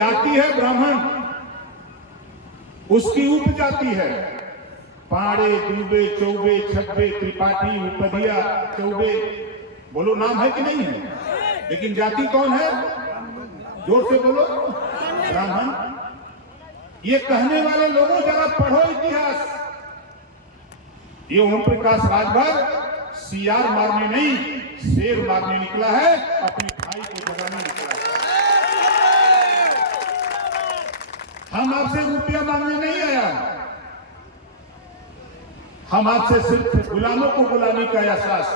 जाति है ब्राह्मण, उसकी उपजाति है पाड़े, दुबे, चौबे, छब्बे, त्रिपाठी, उपधिया, चौबे, बोलो नाम है कि नहीं है? लेकिन जाति कौन है? जोर से बोलो, ब्राह्मण। ये कहने वाले लोगों जरा पढ़ो इतिहास। ये ओम प्रकाश राजभर सियार मारने नहीं, शेर मारने निकला है, अपने भाई को जगाने निकला है। हम आपसे रुपया मांगने नहीं आया, हम आपसे सिर्फ गुलामों को गुलामी का एहसास।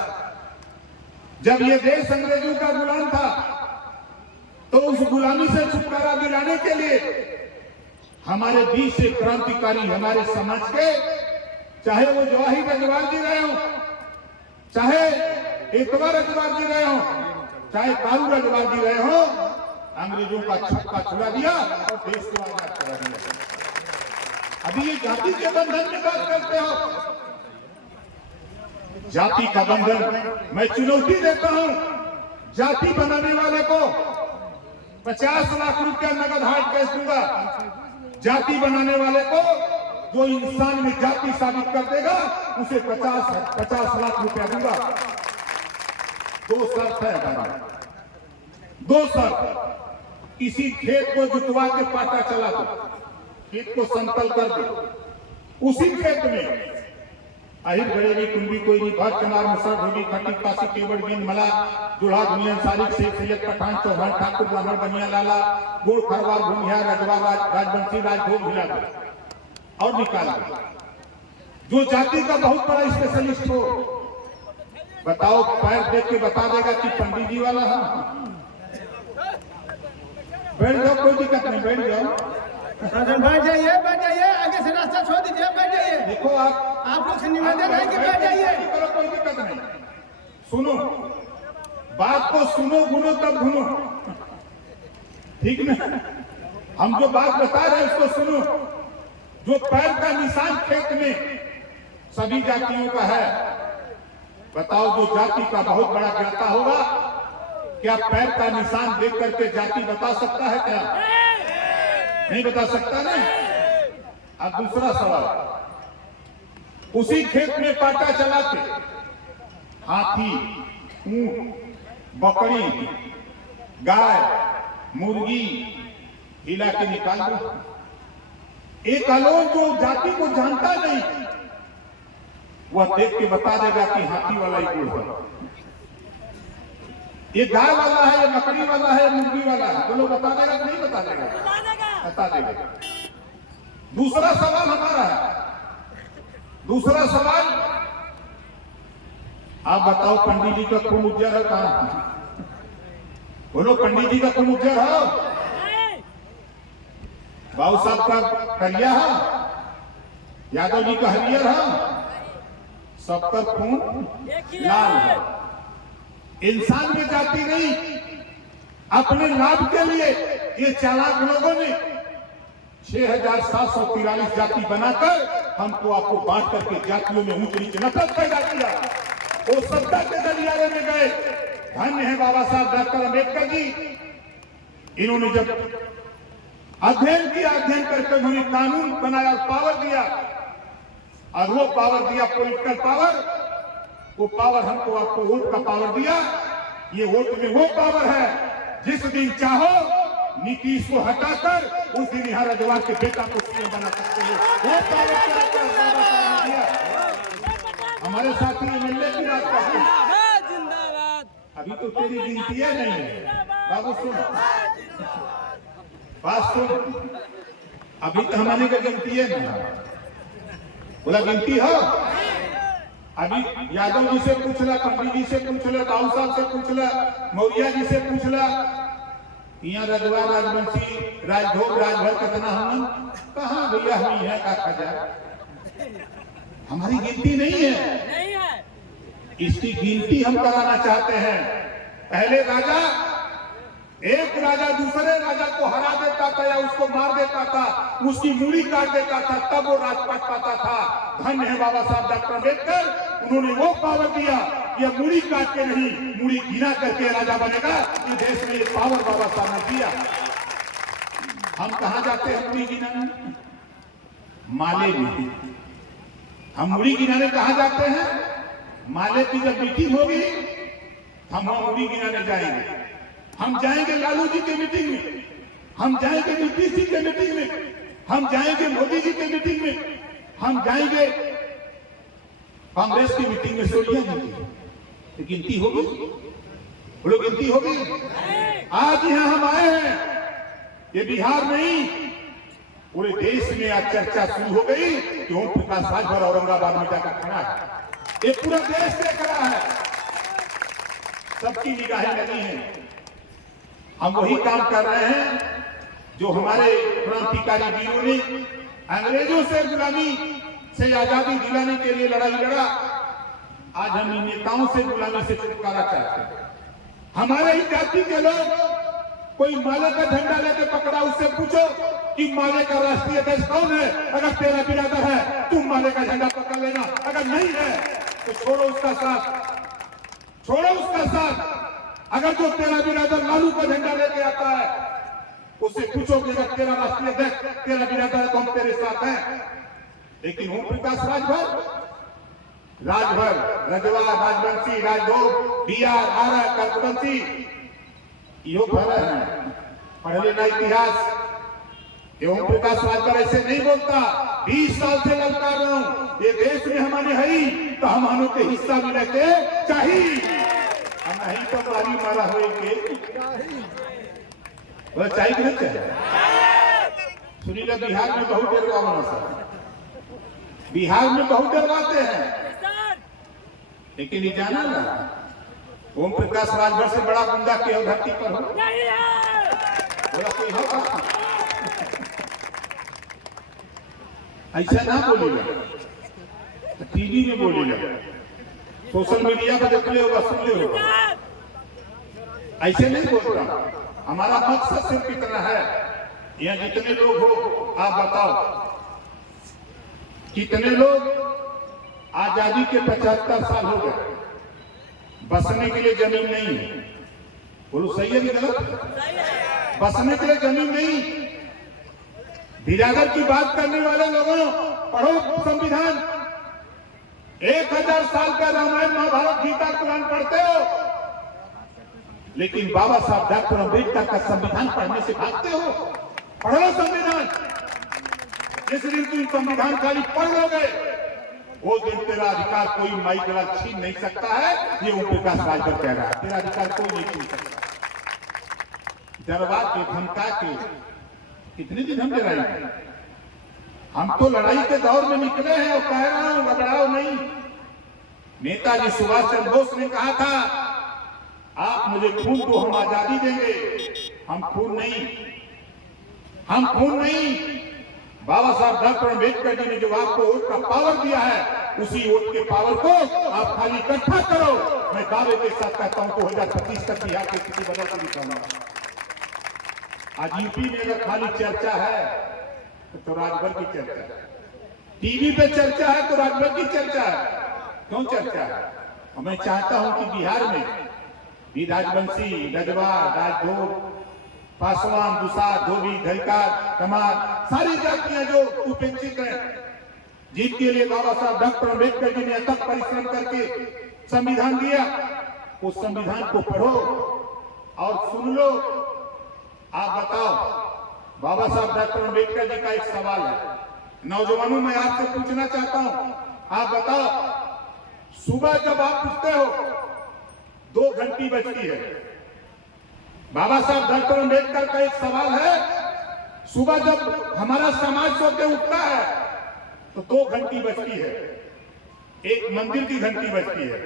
जब ये देश अंग्रेजों का गुलाम था तो उस गुलामी से छुटकारा दिलाने के लिए हमारे बीच से क्रांतिकारी हमारे समाज के, चाहे वो जवाहिर रजवार जी रहे हो, चाहे एकवा रजवार जी रहे हो, चाहे कालू रजवार जी रहे हो, अंग्रेजों का छक्का छुड़ा दिया और देश को आजाद करा दिया। अभी ये जाति के बंधन की बात करते हो, जाति का बंधन मैं चुनौती देता हूं। जाति बनाने वाले को 50 लाख रुपया नगद हार्ड कैश दूंगा। जाति बनाने वाले को जो इंसान में जाति साबित कर देगा उसे 50 लाख रुपया दूंगा। दो शर्त है हमारा, दो शर्त। किसी खेत को जुतवा के पाटा चला दो, खेत को समतल कर दो, उसी खेत में अहिर गड़ेरी कुंडी कोई नहीं भाग चनार मुसर धोबी खटिक पासी केवड़ बिन मला जुड़ा दुनिया सारिक शेख सैयद पठान चौहान ठाकुर ब्राह्मण बनिया लाला गुड़ खरवाल भूमिया रजवा राजवंशी राजभोग हिला दो और निकाल दो। जो जाति का बहुत बड़ा स्पेशलिस्ट हो, बताओ, पैर देख के बता देगा कि पंडित जी वाला है। बैठ जाओ, कोई दिक्कत नहीं, बैठ जाओ, बैठ जाइए, आगे से रास्ता छोड़ दीजिए, बैठ जाइए। देखो आप लोग से निवेदन है कि बैठ जाइए। करो, कोई दिक्कत नहीं। सुनो, बात को सुनो, गुनो तब घुनो, ठीक ना? हम जो बात बता रहे हैं उसको सुनो। जो पैर का निशान खेत में सभी जातियों का है, बताओ, जो जाति का बहुत बड़ा ज्ञाता होगा, क्या पैर का निशान देख करके जाति बता सकता है? क्या नहीं बता सकता ना? अब दूसरा सवाल, उसी खेत में पाटा चला के हाथी, ऊंट, बकरी, गाय, मुर्गी हिला के निकाल दो। एक अलोन जो जाति को जानता नहीं, वह देख के बता देगा कि हाथी वाला ही कोई है, ये गाय वाला है, ये बकरी वाला है, मुर्गी वाला है। तो लोग बता देगा कि नहीं बता देगा? बता देगा। दूसरा सवाल हमारा है, दूसरा सवाल, आप बताओ, पंडित जी का खून उज्जर है कहां? बोलो, पंडित जी का खून उज्जर है? बाबू साहब का करिया है, यादव जी का हरियर है, सबका खून लाल है। इंसान में जाति नहीं, अपने लाभ के लिए ये चालाक लोगों ने 6743 जाति बनाकर हमको आपको बांट करके जातियों में ऊंच नीच नफरत पैदा किया। वो सत्ता के गलियारे में गए। धन्य है बाबा साहब डॉक्टर अम्बेडकर जी, इन्होंने जब अध्ययन किया, अध्ययन करके उन्होंने कानून बनाया और पावर दिया, और वो पावर दिया पॉलिटिकल पावर। वो पावर हमको आपको वोट का पावर दिया। ये वोट में वो पावर है, जिस दिन चाहो नीतीश को हटाकर उस दिन यहाँ रजवार के बेटा को सीएम बना सकते हो। वो पावर दिया। हमारे साथी एमएलए की बात करते हैं, अभी तो तेरी गिनती है नहीं है बाबू, सुन बात सुन, अभी तो हमारे का गिनती है ना, बोला गिनती हो। अभी यादव जी से पूछ ला, पंडित जी से पूछ ला, बाबू साहब से पूछ ला, मौर्या जी से पूछ ला, यहाँ रजवा राजवंशी राजभोग राजभर कितना हम कहाँ भैया हम है का खजा, हमारी गिनती नहीं है। इसकी गिनती हम कराना चाहते हैं। पहले राजा, एक राजा दूसरे राजा को हरा देता था या उसको मार देता था, उसकी मूड़ी काट देता था, तब वो राजपाट पाता था। धन्य है बाबा साहब डॉक्टर अम्बेडकर, उन्होंने वो पावर दिया, ये मूड़ी काट के नहीं, मूड़ी गिना करके राजा बनेगा। ये देश में ये पावर बाबा साहब ने दिया। हम कहाँ जाते हैं मुड़ी गिनाने? माले में। हम मुड़ी गिनाने कहाँ जाते हैं? माले की जब मीटिंग होगी हम मुड़ी गिनाने जाएंगे। हम जाएंगे लालू जी के मीटिंग में, हम जाएंगे नीतीश जी के मीटिंग में, हम जाएंगे मोदी जी के मीटिंग में, हम जाएंगे कांग्रेस की मीटिंग में। सोनिया जी की गिनती होगी, बोलो गिनती होगी। आज यहाँ हम आए हैं, ये बिहार नहीं पूरे देश में आज चर्चा शुरू हो गई कि ओम प्रकाश राजभर औरंगाबाद में जाकर खड़ा है। ये पूरा देश देख रहा है, सबकी निगाहें लगी हैं। हम वही काम कर रहे हैं जो हमारे क्रांतिकारी वीरों ने अंग्रेजों से गुलामी से आजादी दिलाने के लिए लड़ाई लड़ा। आज हम इन नेताओं से गुलामी से छुटकारा चाहते हैं। हमारे ही जाति के लोग कोई माले का झंडा लेके पकड़ा, उससे पूछो कि माले का राष्ट्रीय अध्यक्ष कौन है। अगर तेरा बिरादर है तुम माले का झंडा पकड़ लेना, अगर नहीं है तो छोड़ो उसका साथ, छोड़ो उसका साथ। अगर जो तेरा बिरादर लालू का झंडा लेके आता है उससे पूछो कि अगर तेरा राष्ट्रीय अध्यक्ष तेरा बिरादर है तो हम तेरे साथ हैं। लेकिन ओम प्रकाश राजभर, रजवा, राजवंशी, राजभोग, बिहार, आरा, कल्पवंशी यो भरा है। पढ़ लेना इतिहास। ओम प्रकाश राजभर ऐसे नहीं बोलता। 20 साल से ललकार रहा हूं, ये देश में हमारे है तो हमारे के हिस्सा भी लेके चाहिए, नहीं तो मारी मारा हो के चाहिए नहीं चाहिए। सुनीला बिहार में बहुत डरवाना सर, बिहार में बहुत डरवाते हैं, लेकिन ये जाना ना ओम प्रकाश राजभर से बड़ा गुंडा के धरती पर हो बोला कोई होगा? ऐसा ना बोलेगा, टीवी में बोलेगा, सोशल मीडिया पर देख ले होगा, सुन ले होगा। ऐसे नहीं बोल रहा। हमारा मकसद सिर्फ इतना है, यहाँ जितने लोग हो आप बताओ कितने लोग आजादी के 75 साल हो गए, बसने के लिए जमीन नहीं है। बोलो सही है कि गलत? बसने के लिए जमीन नहीं। बिरादर की बात करने वाले लोगों पढ़ो संविधान। 1000 साल का रामायण, महाभारत, गीता, कुरान पढ़ते हो, लेकिन बाबा साहब डॉक्टर अम्बेडकर का संविधान पढ़ने से भागते हो। पढ़ो संविधान। जिस दिन तुम संविधान खाली पढ़ लोगे वो दिन तेरा अधिकार कोई माई गला छीन नहीं सकता है। ये ओम प्रकाश राजभर कह रहा है, तेरा अधिकार कोई नहीं छीन सकता। डरवा के, धमका के कितने दिन हम डराएंगे? हम तो लड़ाई के दौर में निकले हैं और कह रहा हूं घबराओ नहीं। नेताजी सुभाष चंद्र बोस ने कहा था आप मुझे खून दो हम आजादी देंगे। हम खून नहीं, हम खून नहीं। बाबा साहब डॉक्टर अम्बेडकर जी ने जो आपको वोट का पावर दिया है उसी वोट के पावर को आप खाली इकट्ठा करो। मैं दावे के साथ कहता हूं 2025 तक बिहार की स्थिति बदल कर दिखाऊंगा। आज यूपी में अगर खाली चर्चा है तो राजभर की चर्चा है, टीवी पे चर्चा है तो राजभर की चर्चा है। क्यों चर्चा है? मैं चाहता हूं कि बिहार में भी राजवंशी, रजवा, राजभोग, पासवान, दुसार, धोबी, धैकार, कमार, सारी जातियां जो उपेक्षित हैं, जिनके लिए बाबा साहब डॉक्टर अम्बेडकर जी ने अथक परिश्रम करके संविधान दिया, उस संविधान को पढ़ो और सुन लो। आप बताओ, बाबा साहब डॉक्टर अम्बेडकर जी का एक सवाल है, नौजवानों मैं आपसे पूछना चाहता हूं, आप बताओ सुबह जब आप उठते हो 2 घंटी बजती है। बाबा साहब डॉक्टर अम्बेडकर का एक सवाल है, सुबह जब हमारा समाज सो के उठता है तो 2 घंटी बजती है। एक मंदिर की घंटी बजती है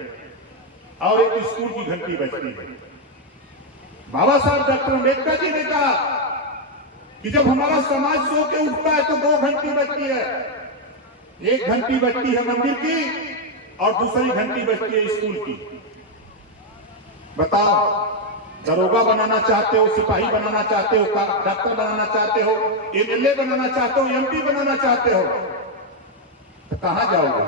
और एक स्कूल की घंटी बजती है। बाबा साहब डॉक्टर अम्बेडकर जी ने कहा कि जब हमारा समाज सो के उठता है तो 2 घंटी बजती है। एक घंटी बजती है मंदिर की और दूसरी घंटी बजती है स्कूल की। बताओ, दरोगा बनाना चाहते हो, सिपाही बनाना चाहते हो, डॉक्टर बनाना चाहते हो, एमएलए बनाना चाहते हो, एमपी बनाना चाहते हो, तो कहां जाओगे?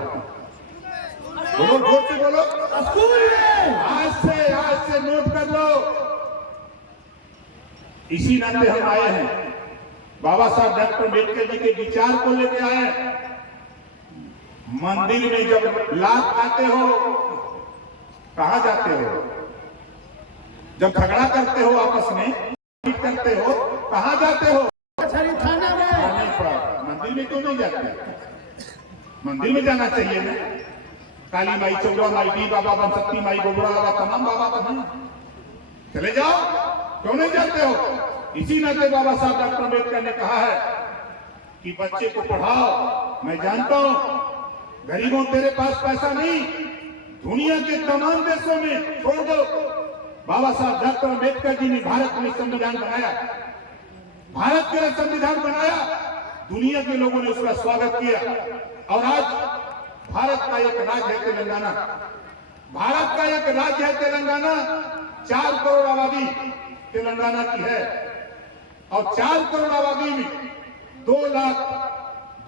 बोलो, जोर से बोलो, स्कूल में। आज से नोट कर लो। इसी नाते हम आए हैं बाबा साहब डॉक्टर अम्बेडकर जी के विचार को लेके आए। मंदिर में जब लात खाते हो कहां जाते हो? जब झगड़ा करते हो आपस में करते हो कहां जाते हो? थाना में। मंदिर में क्यों नहीं जाते? मंदिर में जाना चाहिए ना। काली माई, चौरा माई, डी बाबा, बनशक्ति माई, गोबरा बाबा, तमाम बाबा तो हैं, चले जाओ, क्यों नहीं जाते हो? इसी नाते बाबा साहब डॉक्टर अम्बेडकर ने कहा है कि बच्चे को पढ़ाओ। मैं जानता हूं गरीबों तेरे पास पैसा नहीं, दुनिया के तमाम देशों में छोड़ दो। बाबा साहब डॉक्टर अम्बेडकर जी ने भारत में संविधान बनाया, भारत के लिए संविधान बनाया, दुनिया के लोगों ने उसका स्वागत किया। और आज भारत का एक राज्य है तेलंगाना, भारत का एक राज्य है तेलंगाना, 4 करोड़ आबादी तेलंगाना की है। और 4 करोड़ आबादी में 2 लाख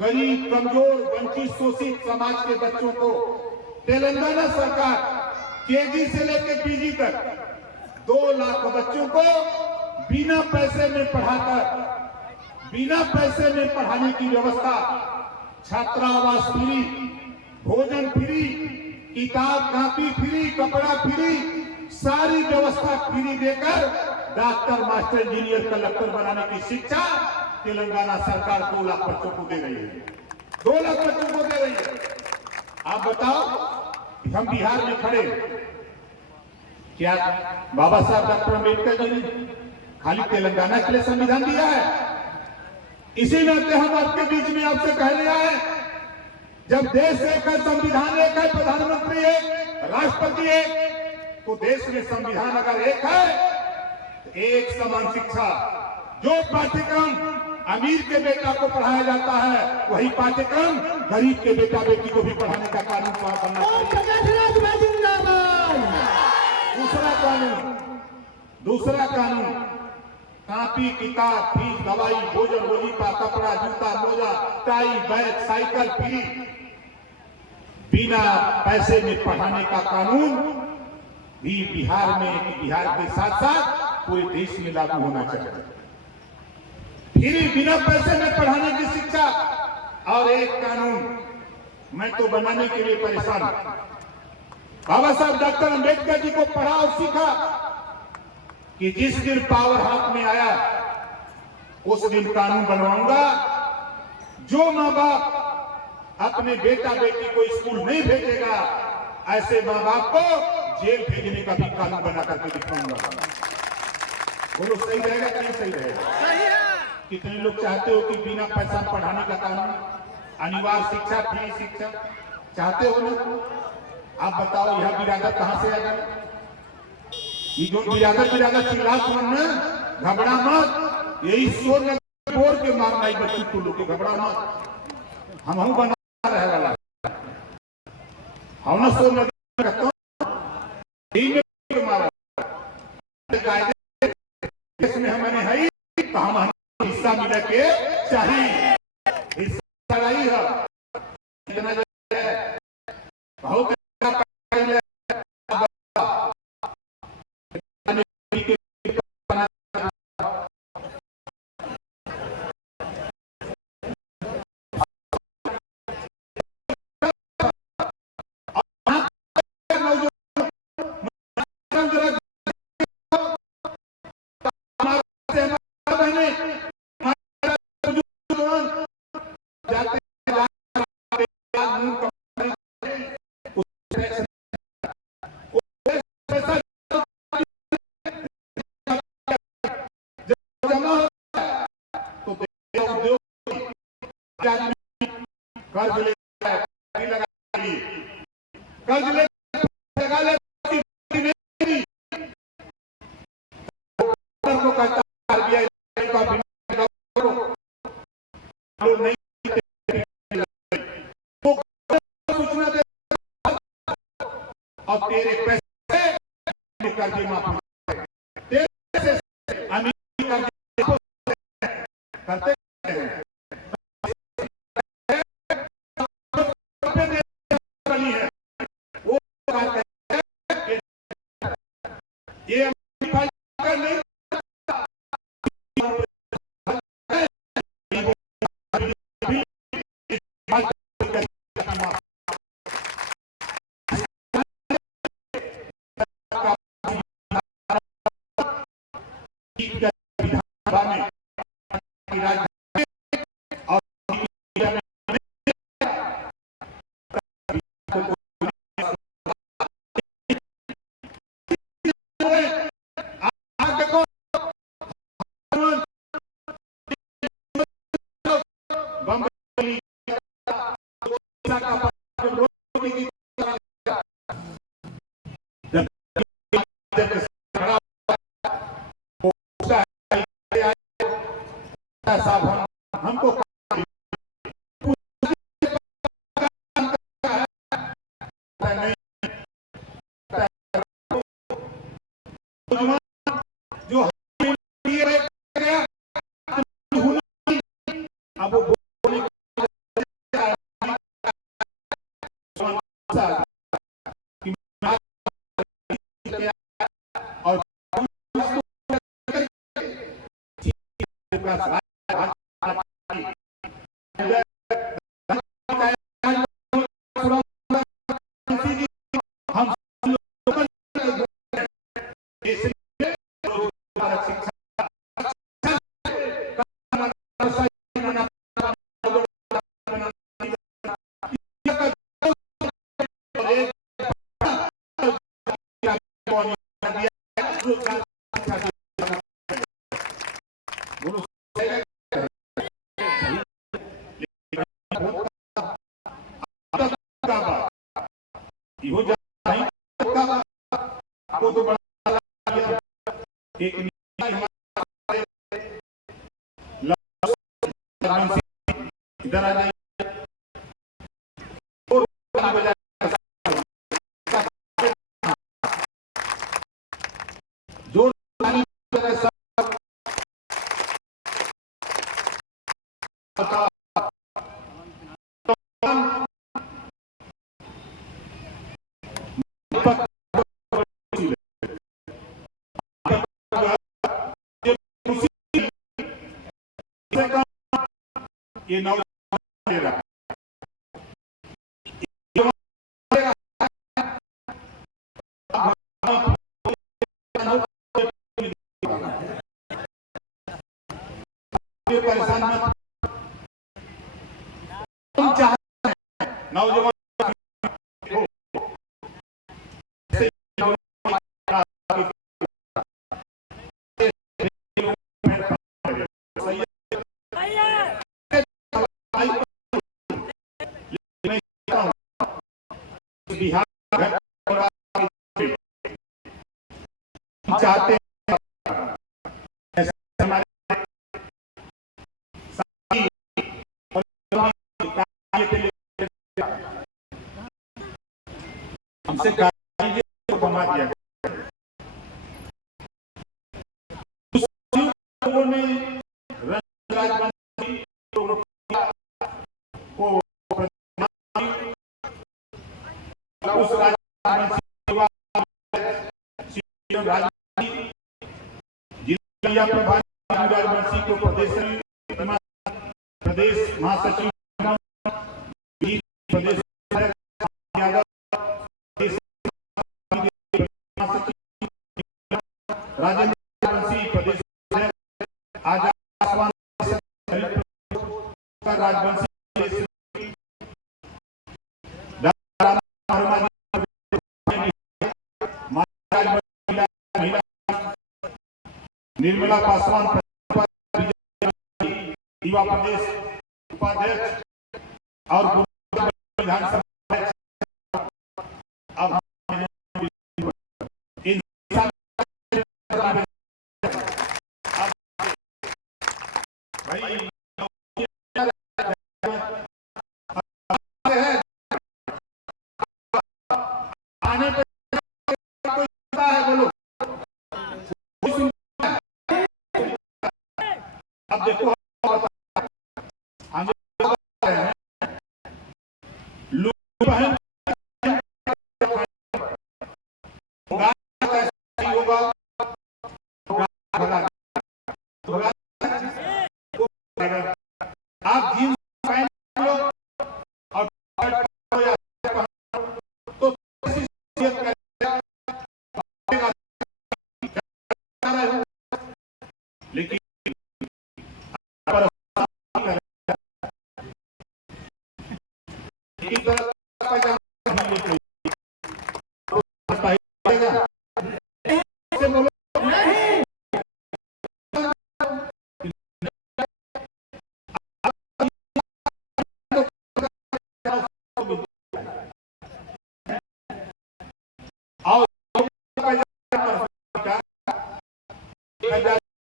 गरीब, कमजोर, वंचित, शोषित समाज के बच्चों को तेलंगाना सरकार केजी से लेकर पीजी तक 2 लाख बच्चों को बिना पैसे में पढ़ाकर, बिना पैसे में पढ़ाने की व्यवस्था, छात्रावास फ्री, भोजन फ्री, किताब कापी फ्री, कपड़ा फ्री, सारी व्यवस्था फ्री देकर डॉक्टर, मास्टर, इंजीनियर, कलेक्टर बनाने की शिक्षा तेलंगाना सरकार 2 लाख बच्चों को दे रही है, 2 लाख बच्चों को दे रही है। आप बताओ हम बिहार में खड़े, क्या बाबा साहब डॉक्टर अम्बेडकर जी ने खाली तेलंगाना के लिए संविधान दिया है? इसी नाते हम आपके बीच में आपसे कहने आए, जब देश एक है, संविधान एक है, प्रधानमंत्री एक, राष्ट्रपति एक, तो देश में संविधान अगर एक है तो एक समान शिक्षा। जो पाठ्यक्रम अमीर के बेटा को पढ़ाया जाता है वही पाठ्यक्रम गरीब के बेटा बेटी को भी पढ़ाने का कानून बनना चाहिए। दूसरा कानून कापी, किताब, फीस, दवाई, भोजन, वजीफा, कपड़ा, जूता, मोजा, टाई, बैग, साइकिल फ्री, बिना पैसे में पढ़ाने का कानून भी बिहार में, बिहार के साथ साथ पूरे देश में लागू होना चाहिए। फ्री, बिना पैसे में पढ़ाने की शिक्षा। और एक कानून मैं तो बनाने के लिए परेशान हूं। बाबा साहब डॉक्टर अम्बेडकर जी को पढ़ा और सीखा कि जिस दिन पावर हाथ में आया उस दिन कानून बनवाऊंगा, जो माँ बाप अपने बेटा बेटी को स्कूल नहीं भेजेगा ऐसे माँ बाप को जेल भेजने का भी कानून बना करके दिखाऊंगा। बोलो सही रहेगा कि नहीं सही रहेगा? कितने लोग चाहते हो कि बिना पैसा पढ़ाने का कानून, अनिवार्य शिक्षा, फ्री शिक्षा चाहते हो ना? आप बताओ यह बिरादत कहां से आएगा? ये जो बिरादत चिल्लात बनना, घबरा मत, यही शोर बोर के मारना ही बच्चों को लोग घबरा मत। हम बना रहे वाला हम ना शोर करता इसमें हमें है तो हम हिस्सा मिले के चाहिए, हिस्सा नहीं है इतना बहुत कर्ज ले कर्ज ले लगा ले को कहता आरबीआई का नहीं तो सूचना दे और तेरे पैसे कर्ज माफ तेरे से अमीर कर्ज करते ये साहब हमको नहीं जो गया अब वो और हम आपको तो बड़ा एक इधर आ जाइए जो ये नौजवान दे रहा परेशान मत तुम चाहते हैं नौजवान बिहार चाहते हैं हमारे हमसे बना दिया लोगों ने उस जिला प्रभारी को प्रदेश महासचिव प्रदेश राजेंद्र प्रदेश आजाद राजवंशी निर्मला पासवान युवा प्रदेश उपाध्यक्ष और विधानसभा अब इन भाई आने पे कोई है बोलो अब देखो हम लोग बहन होगा आप जींस पहन लो और तो लेकिन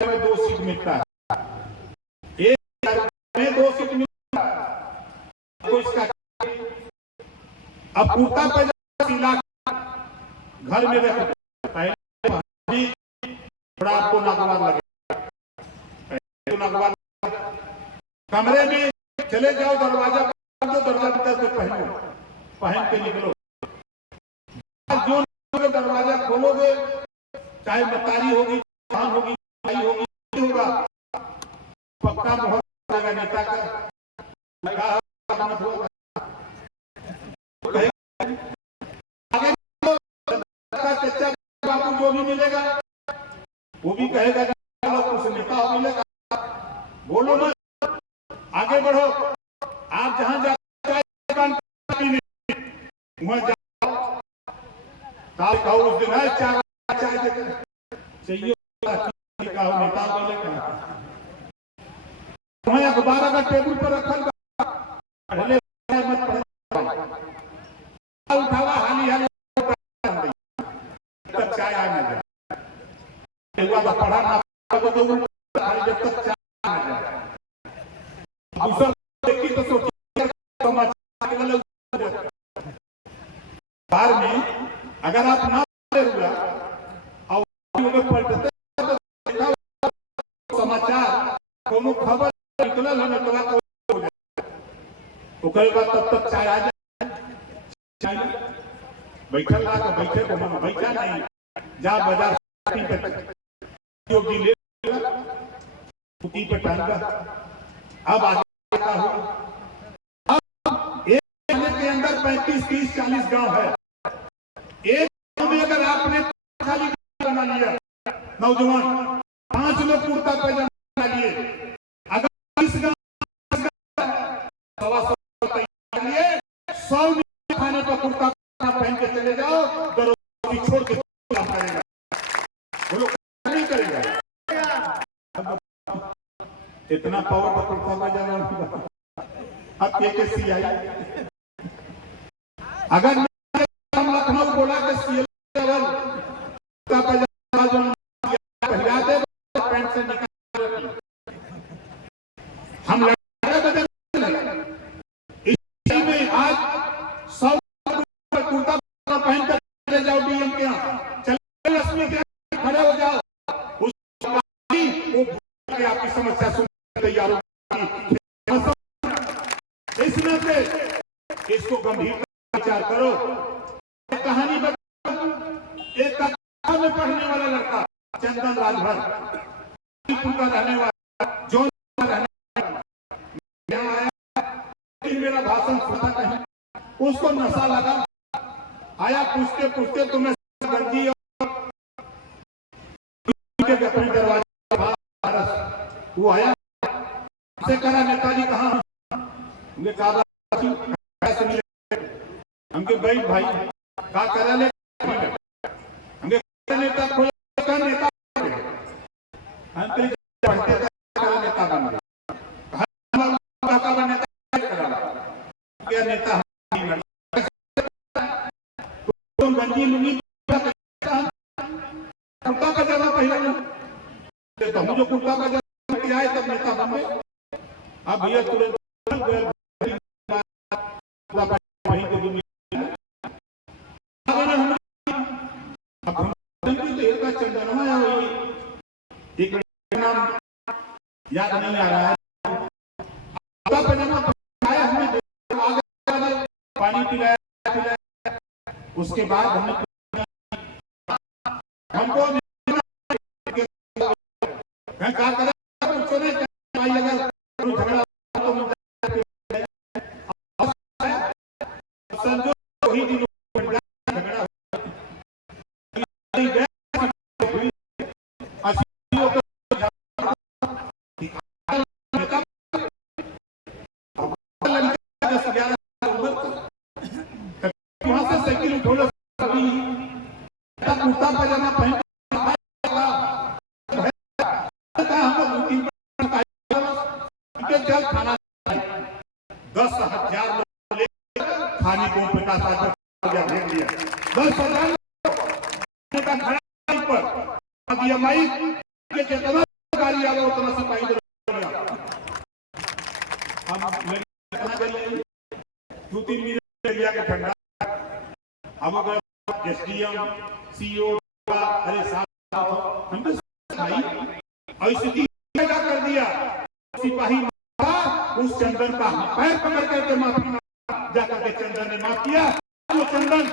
में 2 सीट मिलता है। अब कुर्ता पैजामा सिला घर में रख, पहले थोड़ा आपको नागवार लगेगा, तो नागवार कमरे में चले जाओ, दरवाजा जो दरवाजा से पहन के निकलो, जो दरवाजा खोलोगे चाहे मतारी होगी, धान होगी, भाई होगी, होगा पक्का मोहर लगा नेता का चचा बाबू जो भी मिलेगा वो भी कहेगा कुछ नेता मिलेगा, बोलो ना, आगे बढ़ो। आप जहां जाए वहां जाओ, कहो उस दिन है चाय चाहिए नेता मिलेगा, वहां अखबार अगर टेबल पर रखल पहले मत उठावा, हाली हाली तब चाय आने जाए, पढ़ा ना जब तक चाय आने जाए, दूसरा देखी तो सोचिए बार में अगर आप ना हुआ और पढ़ते समाचार कोनो खबर निकलल है तो कई बार तब तक चाय आ जाए, बैठल रहा बैठे को मन बैठा नहीं, जा बाजार ले पे टांगा। अब आगे हूँ, अब एक के अंदर 35, 30, 40 गांव है, एक गांव में अगर आपने खाली बना लिया, नौजवान 5 लोग कुर्ता पैजामा बना लिए, अगर इस गांव 100 खाने पर कुर्ता पहन के चले जाओ, दरोगी छोड़ के करेगा, वो लोग नहीं करेगा। इतना पावर का कुर्ता पैजामा अब के सीआई, अगर हम लखनऊ बोला के सीएल कुर्ता पैजामा पहला दे पैंट से निकाल, हम में आज 100 कुर्ता पहन कर चले जाओ डीएम के यहाँ, चले रश्मि के खड़े हो जाओ, वो आपकी समस्या सुनने तैयार हो, इसमें से इसको गंभीरता विचार करो। कहानी बताओ, एक कक्षा में पढ़ने वाला लड़का चंदन राजभर का रहने वाला, जो मेरा भाषण सुना कहीं, उसको नशा लगा, आया पूछते पूछते तो मैं गंजी और दरवाजे वो आया, से कहा नेताजी कहाँ, हमने कहा हमके भाई का करा ले, हमके नेता खोल नेता पढ़ते नेता बन गए, नेता गंजी लुंगी कुर्ता पैजामा पहले तो हम जो कुर्ता पैजामा आए तब नेता बन गए। अब भैया तुरंत चंदनवा एक नाम याद नहीं आ रहा है, पानी पिलाया, उसके बाद हमने हमको क्या करा, अगर झगड़ा समझो वही दिन झगड़ा वहां से साइकिल उठो, कुर्ता पैजामा पहन खाना 10,000 लोग खाने को भेज दिया, 10,000 का खड़ा पर माइक के जितना गाड़ी आ रहा उतना सिपाही हम 2-3 मिनट एरिया के ठंडा अब अगर एसडीएम सीईओ अरे साहब हम तो भाई ऐसी कर दिया, सिपाही उस चंदन का पैर पकड़ करके माफी जाकर के चंदन ने माफ किया। वो चंदन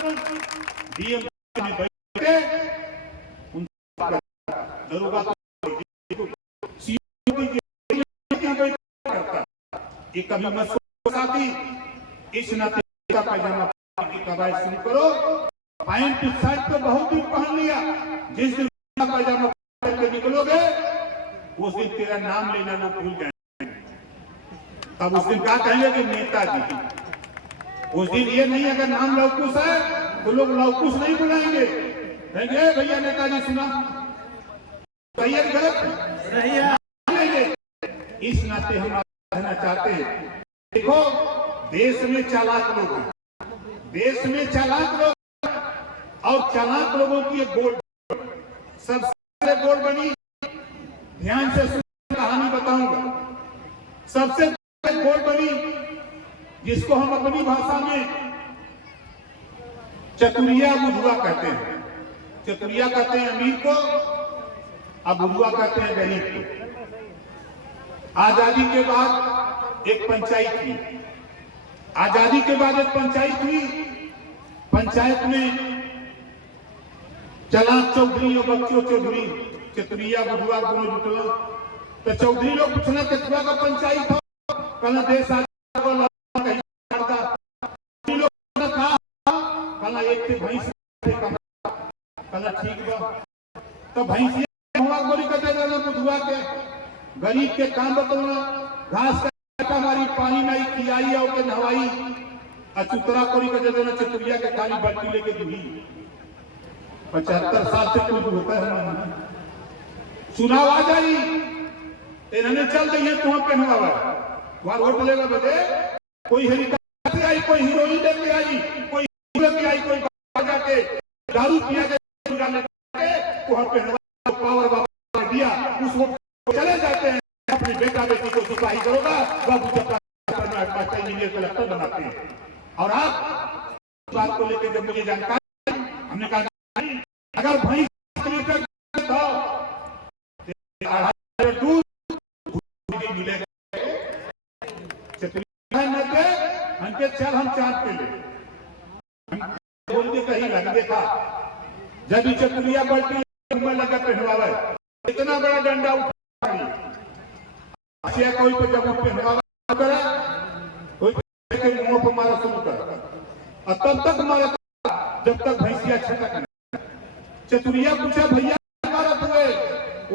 डीएम में बैठे दरोगा ये कभी मत साथी, इस नाते का पैजामा की कवायद शुरू करो। पैंट शर्ट तो बहुत दिन पहन लिया, जिस दिन पैजामा करके निकलोगे उस दिन तेरा नाम लेना लोग भूल जाएंगे। तब उस दिन क्या कहेंगे कि नेताजी। उस दिन ये नहीं, अगर नाम लवकुश है तो लोग लवकुश नहीं बुलाएंगे, कहेंगे भैया नेताजी सुना, सही है गलत है। इस नाते हम कहना चाहते हैं, देखो देश में चालाक लोग हैं, देश में चालाक लोग, और चालाक लोगों की एक बोर्ड सबसे बोर्ड बनी, ध्यान से सुन कहानी बताऊंगा। सबसे बोर्ड बनी जिसको हम अपनी भाषा में चतुरिया बुधुआ कहते हैं। चतुरिया कहते हैं अमीर को, अब बुधुआ कहते हैं गरीब को। आजादी के बाद एक पंचायत हुई, आजादी के बाद एक पंचायत हुई। पंचायत में चालाक चौधरी और बच्चों चौधरी, चतुरिया बुधुआ दोनों जुटल। तो चौधरी लोग पूछना चतुरिया का पंचायत हो, कहना देश एक थे भैंस, कहना ठीक बा। तो भैंसिया गोली कटे देना बुधुआ के, गरीब के काम बतौना, घास का हमारी पानी नहीं खियाई और के नहवाई, अचुतरा कोरी कटे देना चतुरिया के खाली बल्टी लेके दुही। 75 साल से कुछ होता है, चुनाव आ जाई इन्होंने चल रही है तुम्हें पहनवा वहां वोट लेगा बदे, कोई हेलीकॉप्टर आई, कोई हीरोइन लेके आई, कोई लेके आई, कोई जाके दारू पिया के वहां पहनवा पावर बाबा दिया, उस वोट चले जाते हैं। अपने बेटा बेटी को सिपाही करोगा, बाबू इंजीनियर कलेक्टर बनाते हैं। और आप बात को लेकर जब मुझे जानकारी, हमने कहा अगर भैंस दूध मिलेगा हमके चल हम चाट के ले बोल के कहीं लग देखा। जब ही चतुरिया बल्टी लगा पहनवावे, इतना बड़ा डंडा उठा कोई पे जब पहनवावा करे, कोई मुंह पर मारा शुरू कर, और तब तक मारा जब तक भैंसिया छटक नहीं। चतुरिया पूछा भैया मारा तुझे,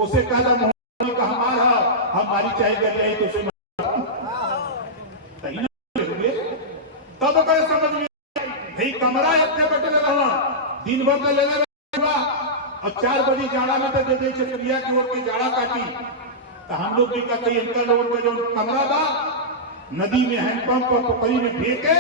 उसे कहा मोहन का हमारा, हमारी चाहे गई तो उसे तब अगर समझ में भाई कमरा इतने बटे रहा दिन भर का लेने और 4 बजे जाड़ा में तो दे दे चतुरिया की ओर के जाड़ा काटी। तो हम लोग भी कहते हैं इनका लोगों का जो कमरा बा नदी में हैंडपंप और पोखरी में फेंके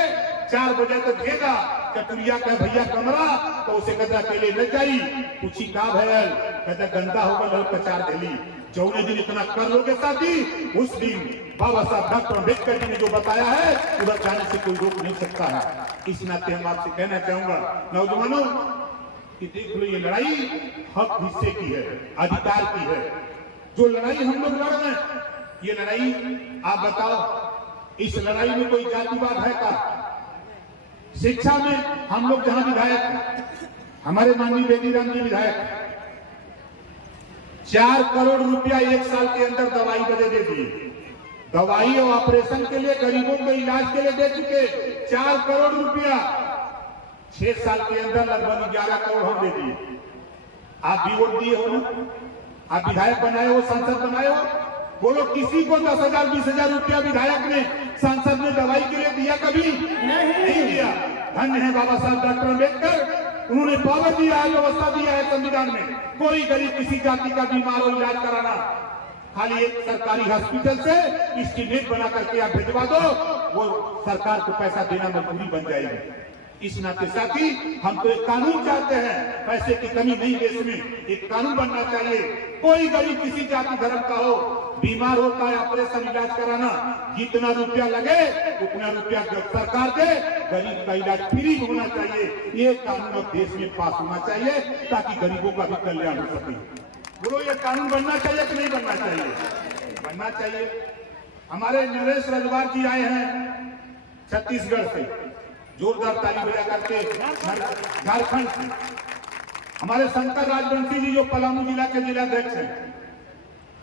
4 बजे तक भेगा। चतुरिया का भैया कमरा, तो उसे कहता अकेले न जाई, पूछी का भयल, कहता गंदा होगा कचार देली। जौने दिन इतना कर लोगे साथी, उस दिन बाबा साहब डॉक्टर अम्बेडकर जी ने जो बताया है उधर जाने से कोई रोक नहीं सकता है। इस नाते हम आपसे कहना चाहूंगा नौजवानों कि देख लो ये लड़ाई हक हिस्से की है, अधिकार की है। जो लड़ाई हम लोग लड़ रहे हैं, ये लड़ाई आप बताओ इस लड़ाई में कोई जातिवाद है का? शिक्षा में हम लोग जहां विधायक, हमारे माननीय बेदीराम जी विधायक 4 करोड़ रुपया 1 साल के अंदर दवाई बदे दे दिए। दवाई और ऑपरेशन के लिए, गरीबों के इलाज के लिए दे चुके 4 करोड़ रुपया। 6 साल के अंदर लगभग 11 करोड़ हम दे दिए। आप भी वोट दिए हो ना, आप विधायक बनाए हो, सांसद बनाए हो, बोलो किसी को 10,000 20,000 रुपया विधायक ने सांसद ने दवाई के लिए दिया? कभी नहीं दिया। धन्य है बाबा साहब डॉक्टर अम्बेडकर, उन्होंने पावर दिया है, व्यवस्था दिया है संविधान में, कोई गरीब किसी जाति का बीमार हो इलाज कराना, खाली एक सरकारी हॉस्पिटल से एस्टीमेट बना करके आप भिजवा दो, वो सरकार को पैसा देना मजबूरी बन जाएगी। इस नाते साथी हम तो एक कानून चाहते हैं, पैसे की कमी नहीं देश में, एक कानून बनना चाहिए। कोई गरीब किसी जाति धर्म का हो, बीमार होता है ऑपरेशन इलाज कराना, जितना रुपया लगे उतना रुपया सरकार दे, गरीब का इलाज फ्री होना चाहिए। ये कानून अब देश में पास होना चाहिए ताकि गरीबों का भी कल्याण हो सके। बोलो ये कानून बनना चाहिए कि नहीं बनना चाहिए? बनना चाहिए। हमारे नरेश रजवार जी आए हैं छत्तीसगढ़ से, जोरदार ताली बजा करके, झारखंड से। हमारे शंकर राजवंशी जी जो पलामू जिला के जिलाध्यक्ष हैं,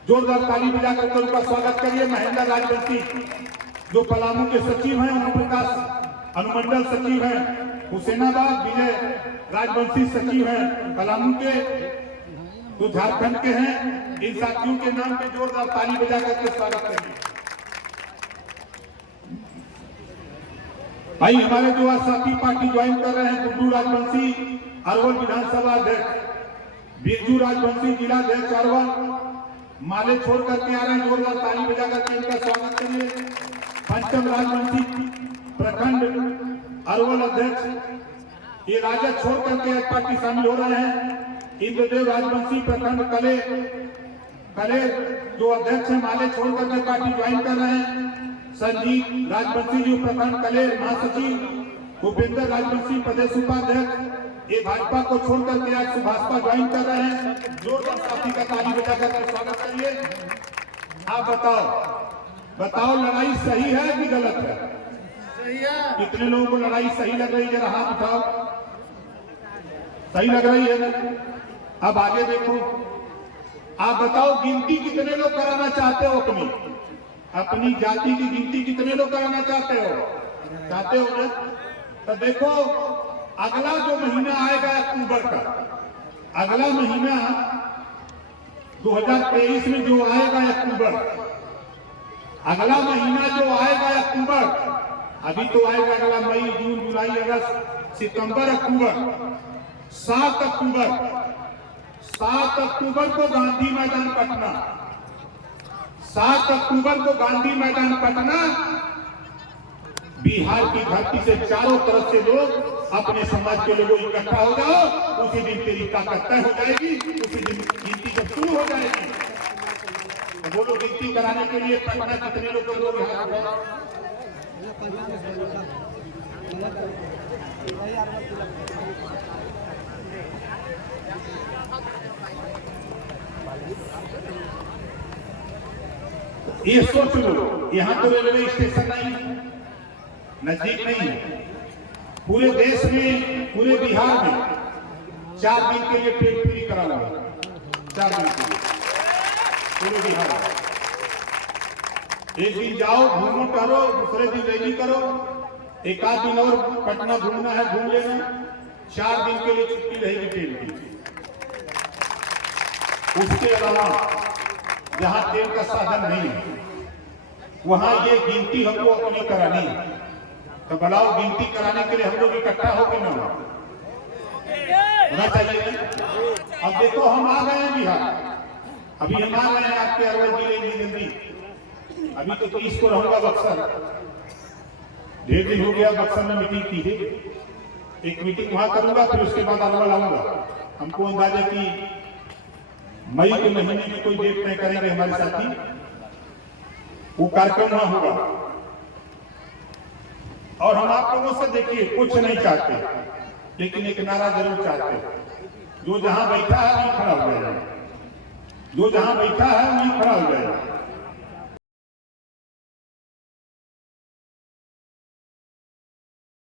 जोरदार ताली बजा करके उनका स्वागत करिए। महेंद्र राजवंशी जो पलामू के सचिव हैं, ओम प्रकाश अनुमंडल सचिव हैं, हुसैनाबाद विजय राजवंशी सचिव हैं पलामू के, तो झारखंड के हैं। इन साथियों के नाम पे जोरदार ताली बजा करके स्वागत करिए। भाई हमारे जो आज साथी पार्टी ज्वाइन कर रहे हैं, गुड्डू राजवंशी अरवल विधानसभा अध्यक्ष, बिरजू राजवंशी जिलाध्यक्ष अरवल, माले छोड़ करके आ रहे हैं, जोरदार ताली बजा करके इनका स्वागत करिए। पंचम राजवंशी प्रखंड अरवल अध्यक्ष, ये राजद छोड़ करके पार्टी शामिल हो रहे हैं। इंद्रदेव राजवंशी प्रखंड कले जो अध्यक्ष है, माले छोड़ करके पार्टी ज्वाइन कर रहे हैं। संजीव राजवंशी जी प्रखंड कले महासचिव, भूपेंद्र राजवंशी प्रदेश उपाध्यक्ष, ये भाजपा को छोड़ करके आज भाजपा ज्वाइन कर रहे हैं। जोरदार साथी का ताली बजा करके स्वागत करिए। आप बताओ लड़ाई सही है कि गलत है? सही है। कितने लोगों को लड़ाई सही लग रही है? जरा हाथ उठाओ। सही लग रही है ना? अब आगे देखो, आप बताओ गिनती कितने लोग कराना चाहते हो? अपनी जाति की गिनती कितने लोग कराना चाहते हो ना? तो देखो अगला जो महीना आएगा अक्टूबर का, अगला महीना 2023 में जो आएगा अक्टूबर, अगला महीना जो आएगा अक्टूबर, अभी तो आएगा अगला मई जून जुलाई अगस्त सितंबर अक्टूबर, 7 अक्टूबर को गांधी मैदान पटना, 7 अक्टूबर को गांधी मैदान पटना, बिहार की धरती से चारों तरफ से लोग अपने समाज के लोगों इकट्ठा हो जाओ। उसी दिन तेरी ताकत तय हो जाएगी, उसी दिन गिनती जब शुरू हो जाएगी। तो वो लोग गिनती कराने के लिए पटना कितने लोग यहाँ पे? ये सोच लो, यहाँ तो रेलवे स्टेशन नहीं, नजदीक नहीं है। पूरे देश में, पूरे बिहार में 4 दिन के लिए ट्रेन फ्री करा हुआ है, 4 दिन के लिए पूरे बिहार में। एक दिन जाओ, घूमो टहलो, दूसरे दिन रैली करो, एक आध दिन और पटना घूमना है घूम लेना, 4 दिन के लिए छुट्टी रहेगी ट्रेन की। उसके अलावा जहां ट्रेन का साधन नहीं है, वहां ये गिनती हमको अपनी करानी है। तो बुलाओ, गिनती कराने के लिए हम लोग इकट्ठा हो के ना होना चाहिए। अब देखो हम आ गए हैं बिहार, अभी हम आ रहे हैं आपके अरवल जिले में जल्दी। अभी तो 30 को रहूंगा बक्सर, 1.5 दिन हो गया बक्सर में मीटिंग की है। एक मीटिंग वहां करूंगा, फिर उसके बाद अरवल आऊंगा। हमको अंदाजा कि मई के महीने में कोई डेट तय करेंगे हमारे साथी, वो कार्यक्रम वहां होगा। और हम आप लोगों से देखिए कुछ नहीं चाहते, लेकिन एक नारा जरूर चाहते, जो जहां बैठा है वहीं खड़ा हो जाएगा, जो जहां बैठा है वहीं खड़ा हो जाएगा।